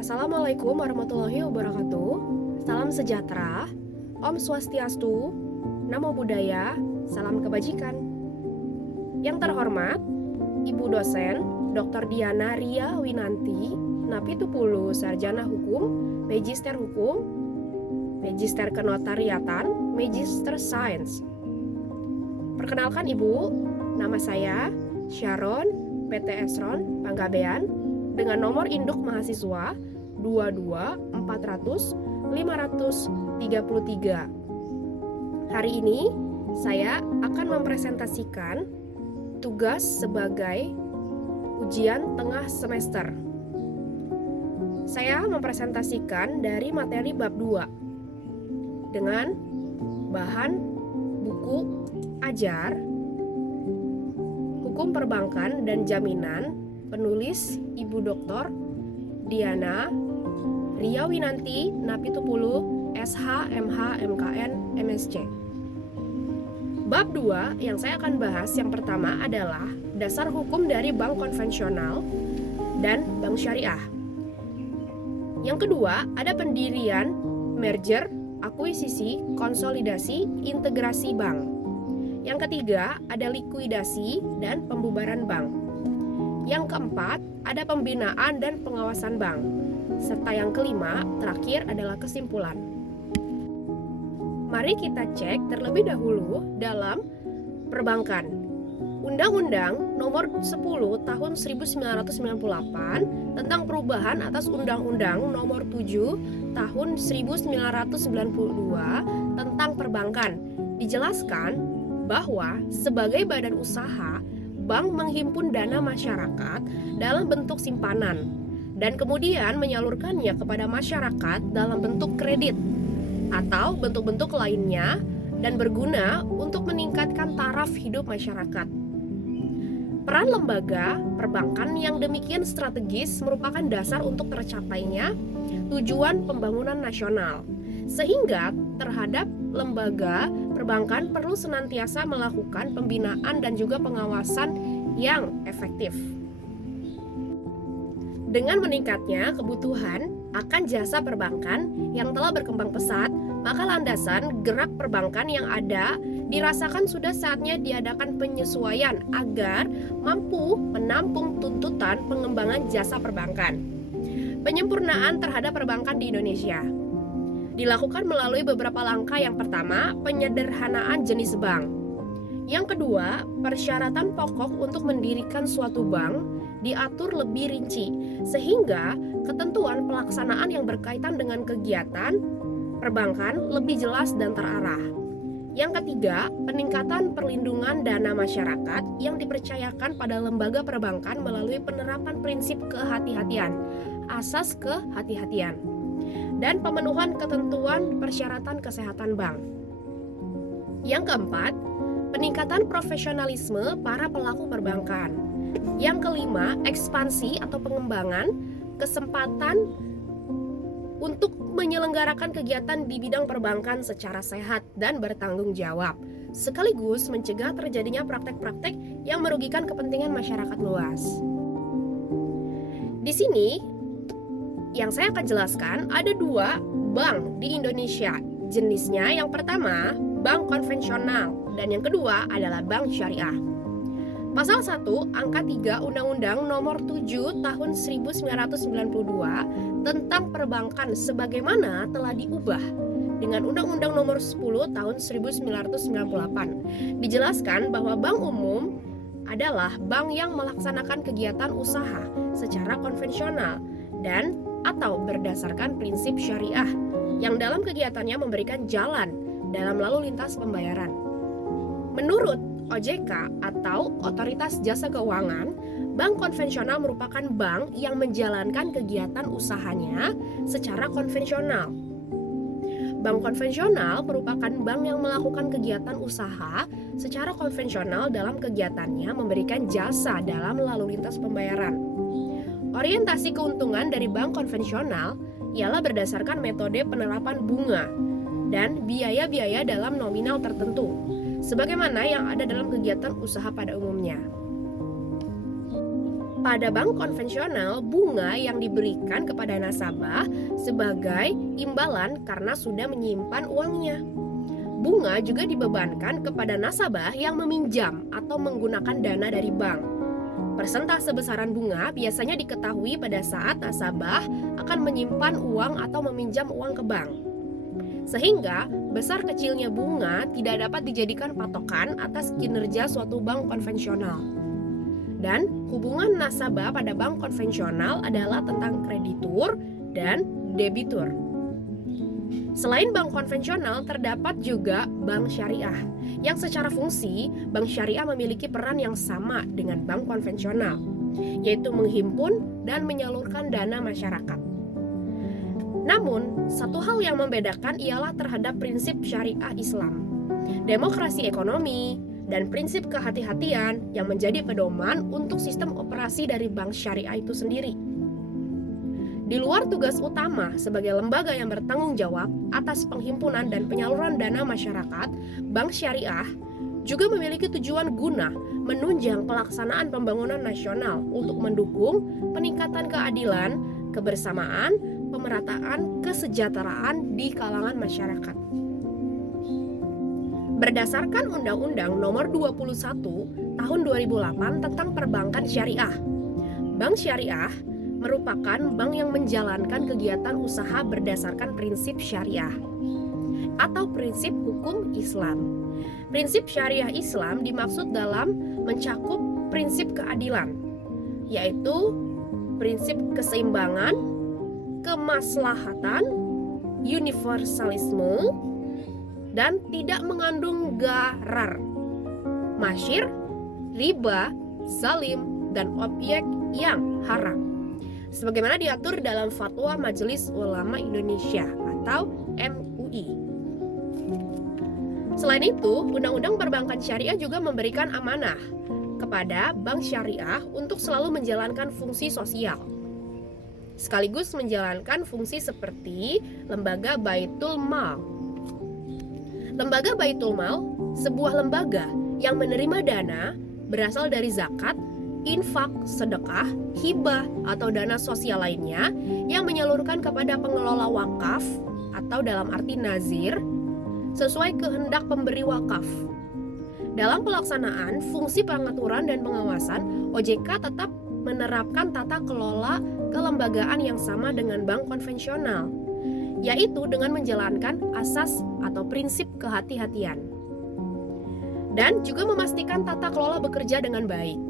Assalamualaikum warahmatullahi wabarakatuh. Salam sejahtera, Om Swastiastu, Namo Buddhaya, salam kebajikan. Yang terhormat, Ibu dosen Dr. Diana Ria Winanti, Napitupulu Sarjana Hukum, Magister Hukum, Magister Kenotariatan, Magister Sains. Perkenalkan Ibu, nama saya Sharon PT Esron Panggabean dengan nomor induk mahasiswa 22400 533. Hari ini saya akan mempresentasikan tugas sebagai ujian tengah semester. Saya mempresentasikan dari materi bab 2 dengan bahan buku ajar, hukum perbankan dan jaminan, penulis Ibu Dr. Diana Ria Winanti, Napitupulu, SH, MH, MKN, MSc. Bab 2 yang saya akan bahas yang pertama adalah dasar hukum dari bank konvensional dan bank syariah. Yang kedua ada pendirian, merger, akuisisi, konsolidasi, integrasi bank. Yang ketiga ada likuidasi dan pembubaran bank. Yang keempat, ada pembinaan dan pengawasan bank. Serta yang kelima, terakhir adalah kesimpulan. Mari kita cek terlebih dahulu dalam perbankan. Undang-Undang Nomor 10 Tahun 1998 tentang perubahan atas Undang-Undang Nomor 7 Tahun 1992 tentang perbankan dijelaskan bahwa sebagai badan usaha, bank menghimpun dana masyarakat dalam bentuk simpanan dan kemudian menyalurkannya kepada masyarakat dalam bentuk kredit atau bentuk-bentuk lainnya dan berguna untuk meningkatkan taraf hidup masyarakat. Peran lembaga perbankan yang demikian strategis merupakan dasar untuk tercapainya tujuan pembangunan nasional, sehingga terhadap lembaga perbankan perlu senantiasa melakukan pembinaan dan juga pengawasan yang efektif. Dengan meningkatnya kebutuhan akan jasa perbankan yang telah berkembang pesat, maka landasan gerak perbankan yang ada dirasakan sudah saatnya diadakan penyesuaian agar mampu menampung tuntutan pengembangan jasa perbankan. Penyempurnaan terhadap perbankan di Indonesia dilakukan melalui beberapa langkah. Yang pertama, penyederhanaan jenis bank. Yang kedua, persyaratan pokok untuk mendirikan suatu bank diatur lebih rinci, sehingga ketentuan pelaksanaan yang berkaitan dengan kegiatan perbankan lebih jelas dan terarah. Yang ketiga, peningkatan perlindungan dana masyarakat yang dipercayakan pada lembaga perbankan melalui penerapan prinsip kehati-hatian, asas kehati-hatian, dan pemenuhan ketentuan persyaratan kesehatan bank. Yang keempat, peningkatan profesionalisme para pelaku perbankan. Yang kelima, ekspansi atau pengembangan kesempatan untuk menyelenggarakan kegiatan di bidang perbankan secara sehat dan bertanggung jawab, sekaligus mencegah terjadinya praktek-praktek yang merugikan kepentingan masyarakat luas. Di sini yang saya akan jelaskan ada dua bank di Indonesia. Jenisnya yang pertama bank konvensional dan yang kedua adalah bank syariah. Pasal 1 angka 3 Undang-Undang Nomor 7 Tahun 1992 tentang perbankan sebagaimana telah diubah dengan Undang-Undang Nomor 10 Tahun 1998 dijelaskan bahwa bank umum adalah bank yang melaksanakan kegiatan usaha secara konvensional dan atau berdasarkan prinsip syariah yang dalam kegiatannya memberikan jalan dalam lalu lintas pembayaran. Menurut OJK atau Otoritas Jasa Keuangan, bank konvensional merupakan bank yang menjalankan kegiatan usahanya secara konvensional. Bank konvensional merupakan bank yang melakukan kegiatan usaha secara konvensional dalam kegiatannya memberikan jasa dalam lalu lintas pembayaran. Orientasi keuntungan dari bank konvensional ialah berdasarkan metode penerapan bunga dan biaya-biaya dalam nominal tertentu, sebagaimana yang ada dalam kegiatan usaha pada umumnya. Pada bank konvensional, bunga yang diberikan kepada nasabah sebagai imbalan karena sudah menyimpan uangnya. Bunga juga dibebankan kepada nasabah yang meminjam atau menggunakan dana dari bank. Persentase besaran bunga biasanya diketahui pada saat nasabah akan menyimpan uang atau meminjam uang ke bank. Sehingga besar kecilnya bunga tidak dapat dijadikan patokan atas kinerja suatu bank konvensional. Dan hubungan nasabah pada bank konvensional adalah tentang kreditur dan debitur. Selain bank konvensional, terdapat juga bank syariah, yang secara fungsi, bank syariah memiliki peran yang sama dengan bank konvensional, yaitu menghimpun dan menyalurkan dana masyarakat. Namun, satu hal yang membedakan ialah terhadap prinsip syariah Islam, demokrasi ekonomi, dan prinsip kehati-hatian yang menjadi pedoman untuk sistem operasi dari bank syariah itu sendiri. Di luar tugas utama sebagai lembaga yang bertanggung jawab atas penghimpunan dan penyaluran dana masyarakat, bank syariah juga memiliki tujuan guna menunjang pelaksanaan pembangunan nasional untuk mendukung peningkatan keadilan, kebersamaan, pemerataan, kesejahteraan di kalangan masyarakat. Berdasarkan Undang-Undang Nomor 21 Tahun 2008 tentang Perbankan Syariah, bank syariah merupakan bank yang menjalankan kegiatan usaha berdasarkan prinsip syariah atau prinsip hukum Islam. Prinsip syariah Islam dimaksud dalam mencakup prinsip keadilan, yaitu prinsip keseimbangan, kemaslahatan, universalisme, dan tidak mengandung gharar, masyir, riba, zalim, dan objek yang haram, sebagaimana diatur dalam Fatwa Majelis Ulama Indonesia atau MUI. Selain itu, Undang-Undang Perbankan Syariah juga memberikan amanah kepada bank syariah untuk selalu menjalankan fungsi sosial, sekaligus menjalankan fungsi seperti lembaga Baitul Mal. Lembaga Baitul Mal, sebuah lembaga yang menerima dana berasal dari zakat, infak, sedekah, hibah, atau dana sosial lainnya yang menyalurkan kepada pengelola wakaf atau dalam arti nazir sesuai kehendak pemberi wakaf. Dalam pelaksanaan fungsi pengaturan dan pengawasan, OJK tetap menerapkan tata kelola kelembagaan yang sama dengan bank konvensional, yaitu dengan menjalankan asas atau prinsip kehati-hatian, dan juga memastikan tata kelola bekerja dengan baik.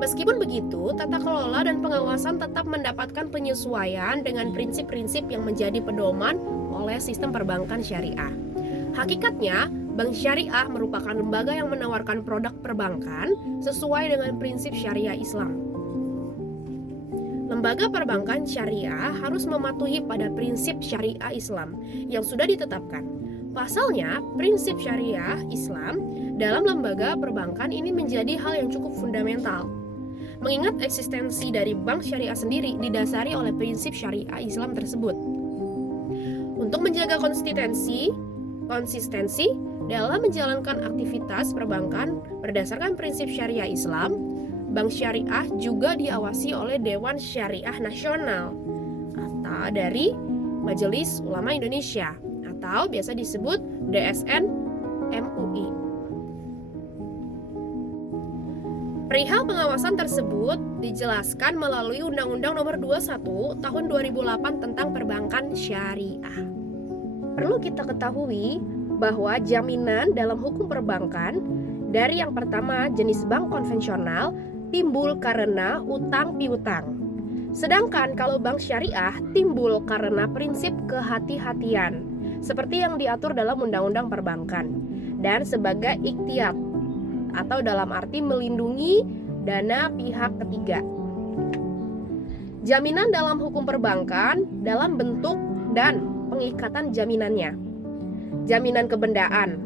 Meskipun begitu, tata kelola dan pengawasan tetap mendapatkan penyesuaian dengan prinsip-prinsip yang menjadi pedoman oleh sistem perbankan syariah. Hakikatnya, bank syariah merupakan lembaga yang menawarkan produk perbankan sesuai dengan prinsip syariah Islam. Lembaga perbankan syariah harus mematuhi pada prinsip syariah Islam yang sudah ditetapkan. Pasalnya, prinsip syariah Islam dalam lembaga perbankan ini menjadi hal yang cukup fundamental. Mengingat eksistensi dari bank syariah sendiri didasari oleh prinsip syariah Islam tersebut. Untuk menjaga konsistensi dalam menjalankan aktivitas perbankan berdasarkan prinsip syariah Islam, bank syariah juga diawasi oleh Dewan Syariah Nasional atau dari Majelis Ulama Indonesia atau biasa disebut DSN MUI. Perihal pengawasan tersebut dijelaskan melalui Undang-Undang Nomor 21 Tahun 2008 tentang Perbankan Syariah. Perlu kita ketahui bahwa jaminan dalam hukum perbankan dari yang pertama jenis bank konvensional timbul karena utang piutang. Sedangkan kalau bank syariah timbul karena prinsip kehati-hatian seperti yang diatur dalam Undang-Undang Perbankan dan sebagai ikhtiyat atau dalam arti melindungi dana pihak ketiga. Jaminan dalam hukum perbankan dalam bentuk dan pengikatan jaminannya. Jaminan kebendaan.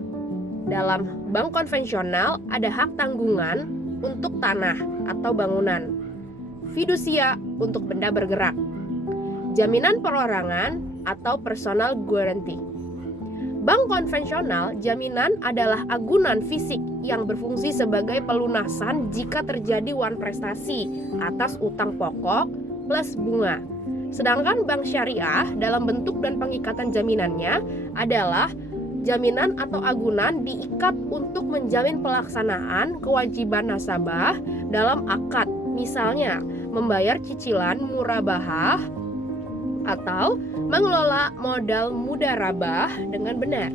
Dalam bank konvensional ada hak tanggungan untuk tanah atau bangunan, fidusia untuk benda bergerak, jaminan perorangan atau personal guarantee. Bank konvensional jaminan adalah agunan fisik yang berfungsi sebagai pelunasan jika terjadi wan prestasi atas utang pokok plus bunga. Sedangkan bank syariah dalam bentuk dan pengikatan jaminannya adalah jaminan atau agunan diikat untuk menjamin pelaksanaan kewajiban nasabah dalam akad, misalnya membayar cicilan murabahah atau mengelola modal mudharabah dengan benar.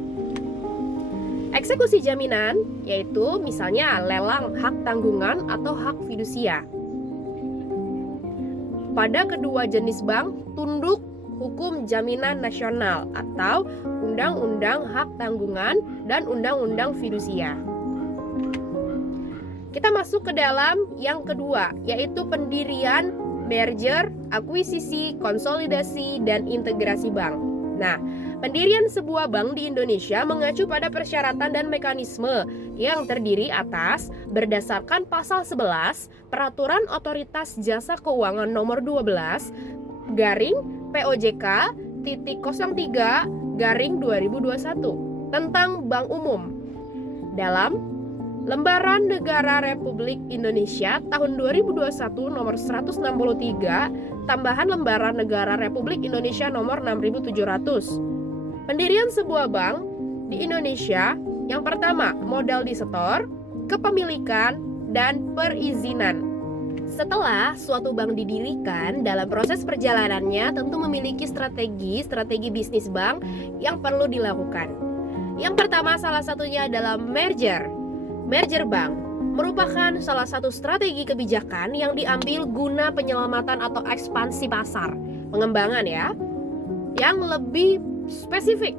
Eksekusi jaminan yaitu misalnya lelang hak tanggungan atau hak fidusia. Pada kedua jenis bank tunduk hukum jaminan nasional atau Undang-Undang Hak Tanggungan dan Undang-Undang Fidusia. Kita masuk ke dalam yang kedua, yaitu pendirian, merger, akuisisi, konsolidasi, dan integrasi bank. Nah, pendirian sebuah bank di Indonesia mengacu pada persyaratan dan mekanisme yang terdiri atas berdasarkan pasal 11 Peraturan Otoritas Jasa Keuangan nomor 12 garing POJK titik 03 garing 2021 tentang Bank Umum dalam Lembaran Negara Republik Indonesia tahun 2021 nomor 163 tambahan Lembaran Negara Republik Indonesia nomor 6700. Pendirian sebuah bank di Indonesia yang pertama modal disetor, kepemilikan, dan perizinan. Setelah suatu bank didirikan, dalam proses perjalanannya tentu memiliki strategi bisnis bank yang perlu dilakukan. Yang pertama salah satunya adalah merger. Merger bank merupakan salah satu strategi kebijakan yang diambil guna penyelamatan atau ekspansi pasar, pengembangan ya, yang lebih spesifik.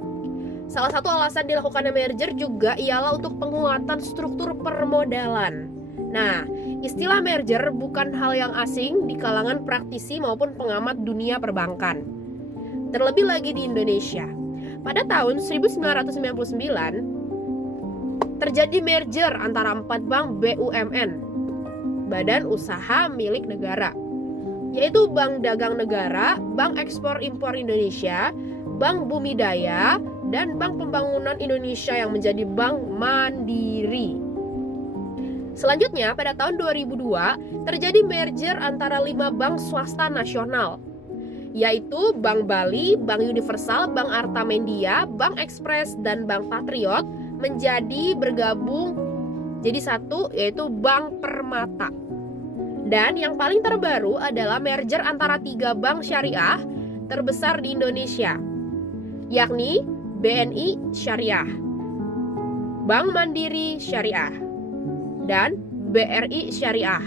Salah satu alasan dilakukannya merger juga ialah untuk penguatan struktur permodalan. Nah, istilah merger bukan hal yang asing di kalangan praktisi maupun pengamat dunia perbankan. Terlebih lagi di Indonesia. Pada tahun 1999, terjadi merger antara 4 bank BUMN, Badan Usaha Milik Negara, yaitu Bank Dagang Negara, Bank Ekspor Impor Indonesia, Bank Bumi Daya, dan Bank Pembangunan Indonesia yang menjadi Bank Mandiri. Selanjutnya, pada tahun 2002, terjadi merger antara 5 bank swasta nasional, yaitu Bank Bali, Bank Universal, Bank Artamendia, Bank Ekspres, dan Bank Patriot, menjadi bergabung jadi satu, yaitu Bank Permata. Dan yang paling terbaru adalah merger antara 3 bank syariah terbesar di Indonesia, yakni BNI Syariah, Bank Mandiri Syariah, dan BRI Syariah,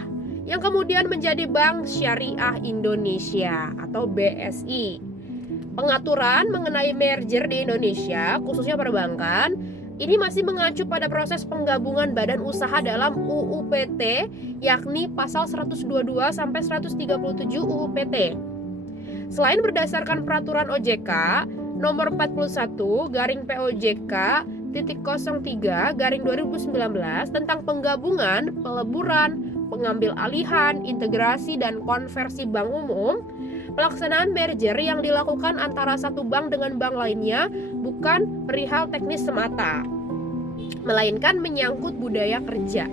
yang kemudian menjadi Bank Syariah Indonesia atau BSI. Pengaturan mengenai merger di Indonesia, khususnya perbankan, ini masih mengacu pada proses penggabungan badan usaha dalam UU PT, yakni pasal 122 sampai 137 UU PT. Selain berdasarkan peraturan OJK nomor 41 garing POJK titik 03 garing 2019 tentang penggabungan, peleburan, pengambil alihan, integrasi, dan konversi bank umum, pelaksanaan merger yang dilakukan antara satu bank dengan bank lainnya bukan perihal teknis semata, melainkan menyangkut budaya kerja.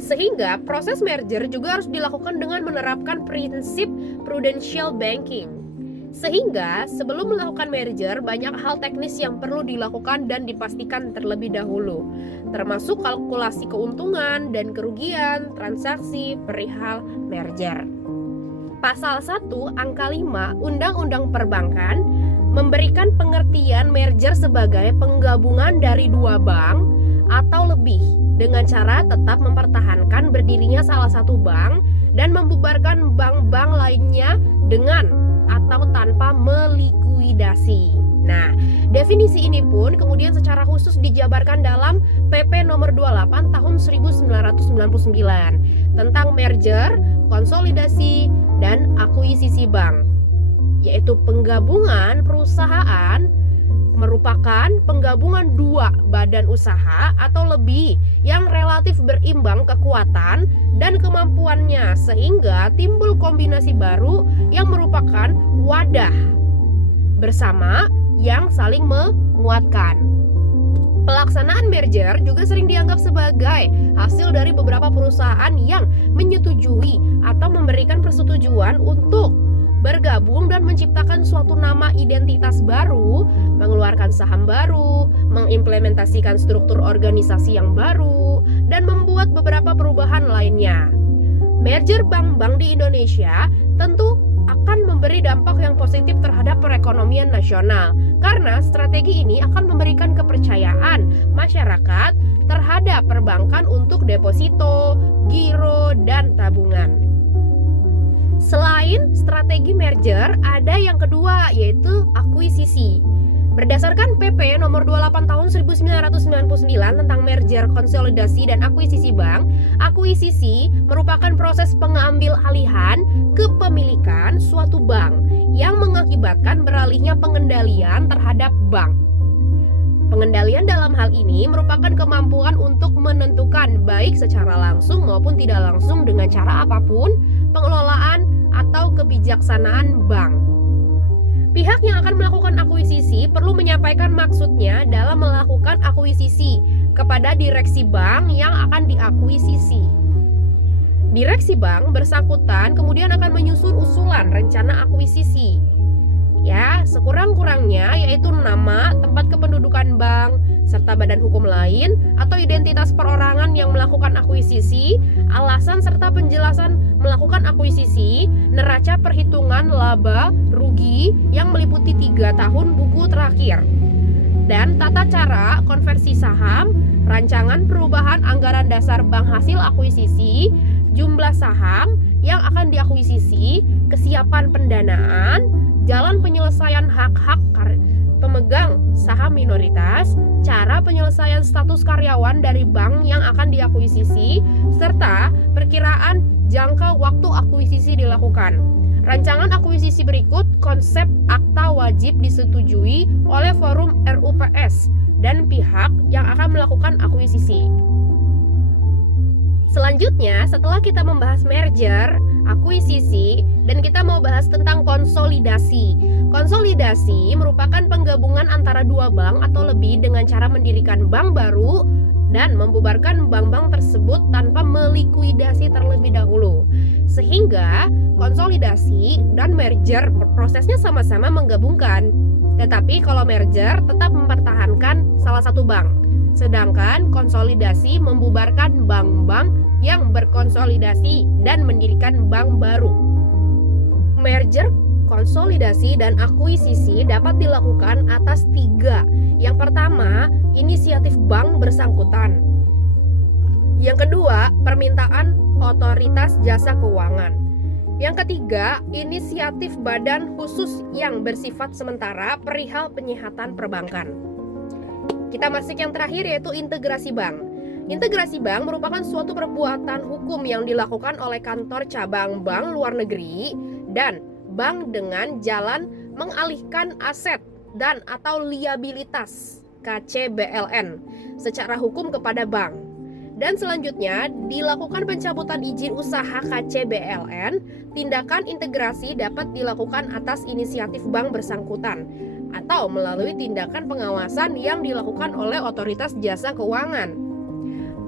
Sehingga proses merger juga harus dilakukan dengan menerapkan prinsip prudential banking. Sehingga sebelum melakukan merger, banyak hal teknis yang perlu dilakukan dan dipastikan terlebih dahulu, termasuk kalkulasi keuntungan dan kerugian transaksi perihal merger. Pasal 1 angka 5 Undang-Undang Perbankan memberikan pengertian merger sebagai penggabungan dari 2 bank atau lebih dengan cara tetap mempertahankan berdirinya salah satu bank dan membubarkan bank-bank lainnya dengan atau tanpa melikuidasi. Nah, definisi ini pun kemudian secara khusus dijabarkan dalam PP nomor 28 tahun 1999 tentang merger, konsolidasi, dan akuisisi bank, yaitu penggabungan perusahaan merupakan penggabungan 2 badan usaha atau lebih yang relatif berimbang kekuatan dan kemampuannya sehingga timbul kombinasi baru yang merupakan wadah bersama yang saling menguatkan. Pelaksanaan merger juga sering dianggap sebagai hasil dari beberapa perusahaan yang menyetujui atau memberikan persetujuan untuk bergabung dan menciptakan suatu nama identitas baru, mengeluarkan saham baru, mengimplementasikan struktur organisasi yang baru, dan membuat beberapa perubahan lainnya. Merger bank-bank di Indonesia tentu akan memberi dampak yang positif terhadap perekonomian nasional karena strategi ini akan memberikan kepercayaan masyarakat terhadap perbankan untuk deposito, giro, dan tabungan. Selain strategi merger, ada yang kedua yaitu akuisisi. Berdasarkan PP nomor 28 tahun 1999 tentang merger, konsolidasi, dan akuisisi bank, akuisisi merupakan proses pengambil alihan kepemilikan suatu bank yang mengakibatkan beralihnya pengendalian terhadap bank. Pengendalian dalam hal ini merupakan kemampuan untuk menentukan baik secara langsung maupun tidak langsung dengan cara apapun pengelolaan atau kebijaksanaan bank. Pihak yang akan melakukan akuisisi perlu menyampaikan maksudnya dalam melakukan akuisisi kepada direksi bank yang akan diakuisisi. Direksi bank bersangkutan kemudian akan menyusun usulan rencana akuisisi. Ya, sekurang-kurangnya yaitu nama, tempat kependudukan bank, serta badan hukum lain atau identitas perorangan yang melakukan akuisisi, alasan serta penjelasan melakukan akuisisi, neraca perhitungan laba rugi yang meliputi 3 tahun buku terakhir, dan tata cara konversi saham, rancangan perubahan anggaran dasar bank hasil akuisisi, jumlah saham yang akan diakuisisi, kesiapan pendanaan, jalan penyelesaian hak-hak pemegang saham minoritas, cara penyelesaian status karyawan dari bank yang akan diakuisisi, serta perkiraan jangka waktu akuisisi dilakukan. Rancangan akuisisi berikut konsep akta wajib disetujui oleh forum RUPS dan pihak yang akan melakukan akuisisi. Selanjutnya, setelah kita membahas merger, akuisisi, dan kita mau bahas tentang konsolidasi. Konsolidasi merupakan penggabungan antara dua bank atau lebih dengan cara mendirikan bank baru dan membubarkan bank-bank tersebut tanpa melikuidasi terlebih dahulu. Sehingga konsolidasi dan merger prosesnya sama-sama menggabungkan. Tetapi kalau merger tetap mempertahankan salah satu bank. Sedangkan konsolidasi membubarkan bank-bank yang berkonsolidasi dan mendirikan bank baru. Merger, konsolidasi, dan akuisisi dapat dilakukan atas 3. Yang pertama, inisiatif bank bersangkutan. Yang kedua, permintaan otoritas jasa keuangan. Yang ketiga, inisiatif badan khusus yang bersifat sementara perihal penyihatan perbankan. Kita masuk yang terakhir yaitu integrasi bank. Integrasi bank merupakan suatu perbuatan hukum yang dilakukan oleh kantor cabang bank luar negeri dan bank dengan jalan mengalihkan aset dan atau liabilitas KCBLN secara hukum kepada bank. Dan selanjutnya dilakukan pencabutan izin usaha KCBLN. Tindakan integrasi dapat dilakukan atas inisiatif bank bersangkutan atau melalui tindakan pengawasan yang dilakukan oleh otoritas jasa keuangan.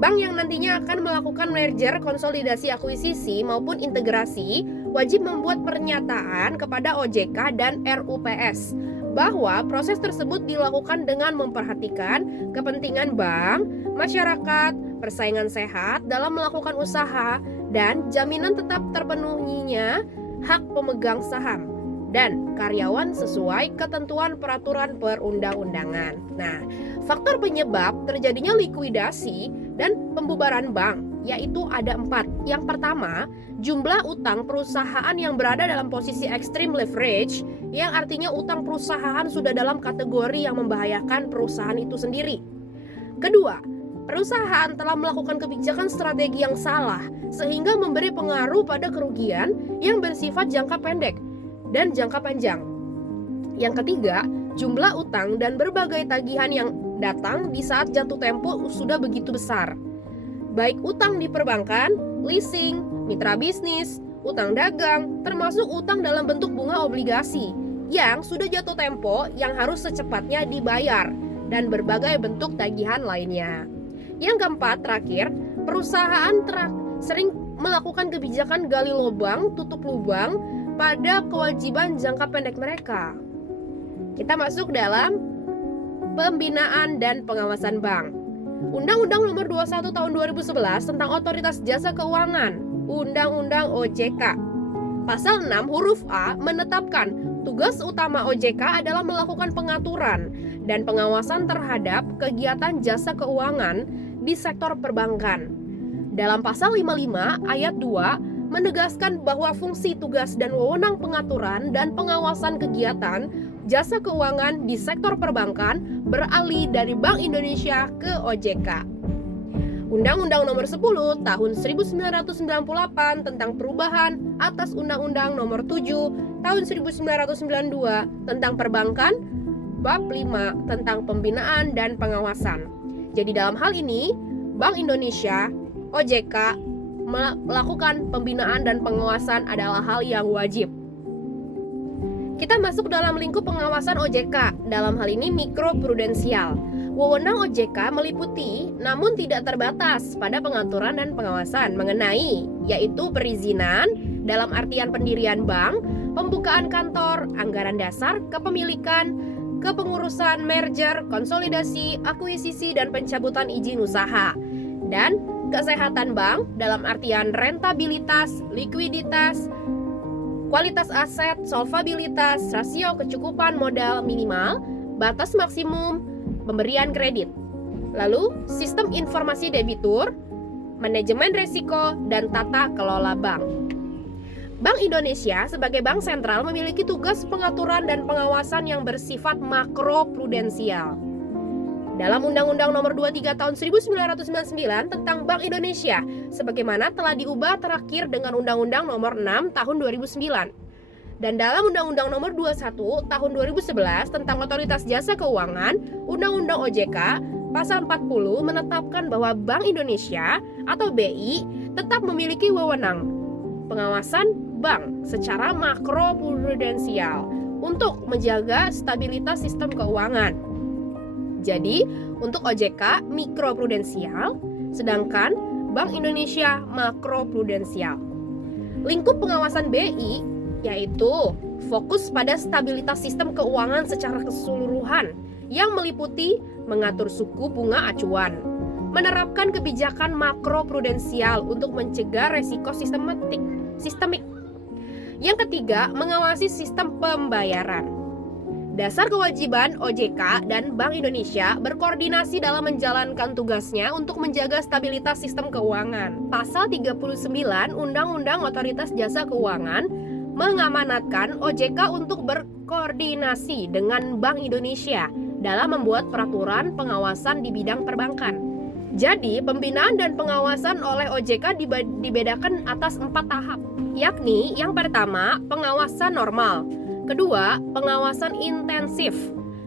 Bank yang nantinya akan melakukan merger, konsolidasi, akuisisi maupun integrasi wajib membuat pernyataan kepada OJK dan RUPS bahwa proses tersebut dilakukan dengan memperhatikan kepentingan bank, masyarakat, persaingan sehat dalam melakukan usaha, dan jaminan tetap terpenuhinya hak pemegang saham dan karyawan sesuai ketentuan peraturan perundang-undangan. Nah, faktor penyebab terjadinya likuidasi dan pembubaran bank yaitu ada 4. Yang pertama, jumlah utang perusahaan yang berada dalam posisi extreme leverage, yang artinya utang perusahaan sudah dalam kategori yang membahayakan perusahaan itu sendiri. Kedua, perusahaan telah melakukan kebijakan strategi yang salah sehingga memberi pengaruh pada kerugian yang bersifat jangka pendek dan jangka panjang. Yang ketiga, jumlah utang dan berbagai tagihan yang datang di saat jatuh tempo sudah begitu besar. Baik utang di perbankan, leasing, mitra bisnis, utang dagang, termasuk utang dalam bentuk bunga obligasi yang sudah jatuh tempo yang harus secepatnya dibayar, dan berbagai bentuk tagihan lainnya. Yang keempat, terakhir, perusahaan sering melakukan kebijakan gali lubang, tutup lubang pada kewajiban jangka pendek mereka. Kita masuk dalam pembinaan dan pengawasan bank. Undang-Undang Nomor 21 Tahun 2011 tentang Otoritas Jasa Keuangan, Undang-Undang OJK. Pasal 6 huruf A menetapkan tugas utama OJK adalah melakukan pengaturan dan pengawasan terhadap kegiatan jasa keuangan di sektor perbankan. Dalam pasal 55 ayat 2 menegaskan bahwa fungsi, tugas, dan wewenang pengaturan dan pengawasan kegiatan jasa keuangan di sektor perbankan beralih dari Bank Indonesia ke OJK. Undang-Undang Nomor 10 Tahun 1998 tentang perubahan atas Undang-Undang Nomor 7 Tahun 1992 tentang perbankan, Bab 5 tentang pembinaan dan pengawasan. Jadi dalam hal ini, Bank Indonesia, OJK, melakukan pembinaan dan pengawasan adalah hal yang wajib. Kita masuk dalam lingkup pengawasan OJK, dalam hal ini mikroprudensial. Wewenang OJK meliputi, namun tidak terbatas pada pengaturan dan pengawasan mengenai, yaitu perizinan, dalam artian pendirian bank, pembukaan kantor, anggaran dasar, kepemilikan, kepengurusan merger, konsolidasi, akuisisi, dan pencabutan izin usaha. Dan kesehatan bank dalam artian rentabilitas, likuiditas, kualitas aset, solvabilitas, rasio kecukupan modal minimal, batas maksimum pemberian kredit. Lalu, sistem informasi debitur, manajemen risiko, dan tata kelola bank. Bank Indonesia sebagai bank sentral memiliki tugas pengaturan dan pengawasan yang bersifat makroprudensial. Dalam Undang-Undang Nomor 23 Tahun 1999 tentang Bank Indonesia, sebagaimana telah diubah terakhir dengan Undang-Undang Nomor 6 Tahun 2009. Dan dalam Undang-Undang Nomor 21 Tahun 2011 tentang Otoritas Jasa Keuangan, Undang-Undang OJK, Pasal 40 menetapkan bahwa Bank Indonesia atau BI tetap memiliki wewenang pengawasan bank secara makroprudensial untuk menjaga stabilitas sistem keuangan. Jadi, untuk OJK mikroprudensial, sedangkan Bank Indonesia makroprudensial. Lingkup pengawasan BI yaitu fokus pada stabilitas sistem keuangan secara keseluruhan yang meliputi mengatur suku bunga acuan, menerapkan kebijakan makroprudensial untuk mencegah resiko sistemik. Yang ketiga, mengawasi sistem pembayaran. Dasar kewajiban OJK dan Bank Indonesia berkoordinasi dalam menjalankan tugasnya untuk menjaga stabilitas sistem keuangan. Pasal 39 Undang-Undang Otoritas Jasa Keuangan mengamanatkan OJK untuk berkoordinasi dengan Bank Indonesia dalam membuat peraturan pengawasan di bidang perbankan. Jadi, pembinaan dan pengawasan oleh OJK dibedakan atas 4 tahap, yakni yang pertama, pengawasan normal, kedua, pengawasan intensif,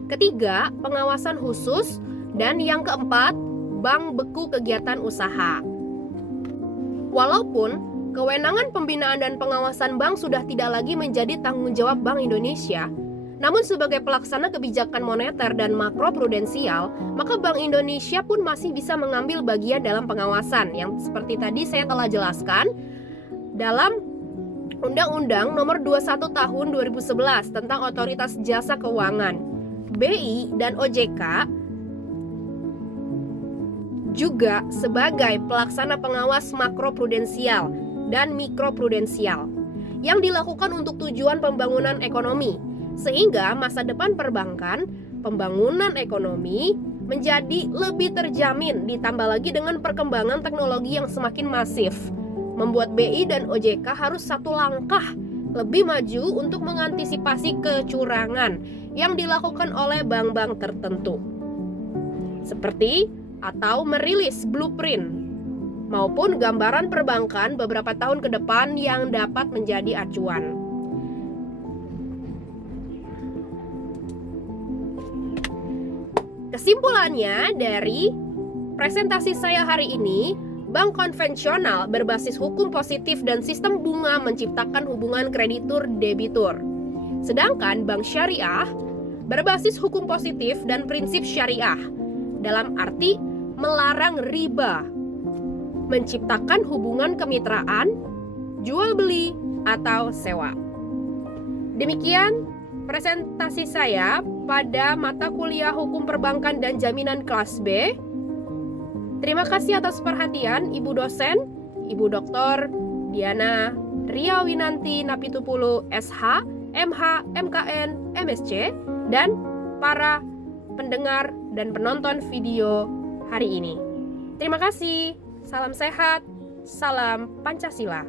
ketiga, pengawasan khusus, dan yang keempat, bank beku kegiatan usaha. Walaupun kewenangan pembinaan dan pengawasan bank sudah tidak lagi menjadi tanggung jawab Bank Indonesia, namun sebagai pelaksana kebijakan moneter dan makroprudensial, maka Bank Indonesia pun masih bisa mengambil bagian dalam pengawasan yang seperti tadi saya telah jelaskan dalam Undang-Undang Nomor 21 Tahun 2011 tentang Otoritas Jasa Keuangan. BI dan OJK juga sebagai pelaksana pengawas makroprudensial dan mikroprudensial yang dilakukan untuk tujuan pembangunan ekonomi, sehingga masa depan perbankan, pembangunan ekonomi menjadi lebih terjamin, ditambah lagi dengan perkembangan teknologi yang semakin masif, membuat BI dan OJK harus satu langkah lebih maju untuk mengantisipasi kecurangan yang dilakukan oleh bank-bank tertentu, seperti atau merilis blueprint maupun gambaran perbankan beberapa tahun ke depan yang dapat menjadi acuan. Kesimpulannya dari presentasi saya hari ini, bank konvensional berbasis hukum positif dan sistem bunga menciptakan hubungan kreditur-debitur. Sedangkan bank syariah berbasis hukum positif dan prinsip syariah, dalam arti melarang riba, menciptakan hubungan kemitraan, jual beli, atau sewa. Demikian presentasi saya pada mata kuliah Hukum Perbankan dan Jaminan kelas B. Terima kasih atas perhatian Ibu dosen, Ibu Dr. Diana Riawinanti Napitupulu SH, MH, MKN, MSc, dan para pendengar dan penonton video hari ini. Terima kasih, salam sehat, salam Pancasila.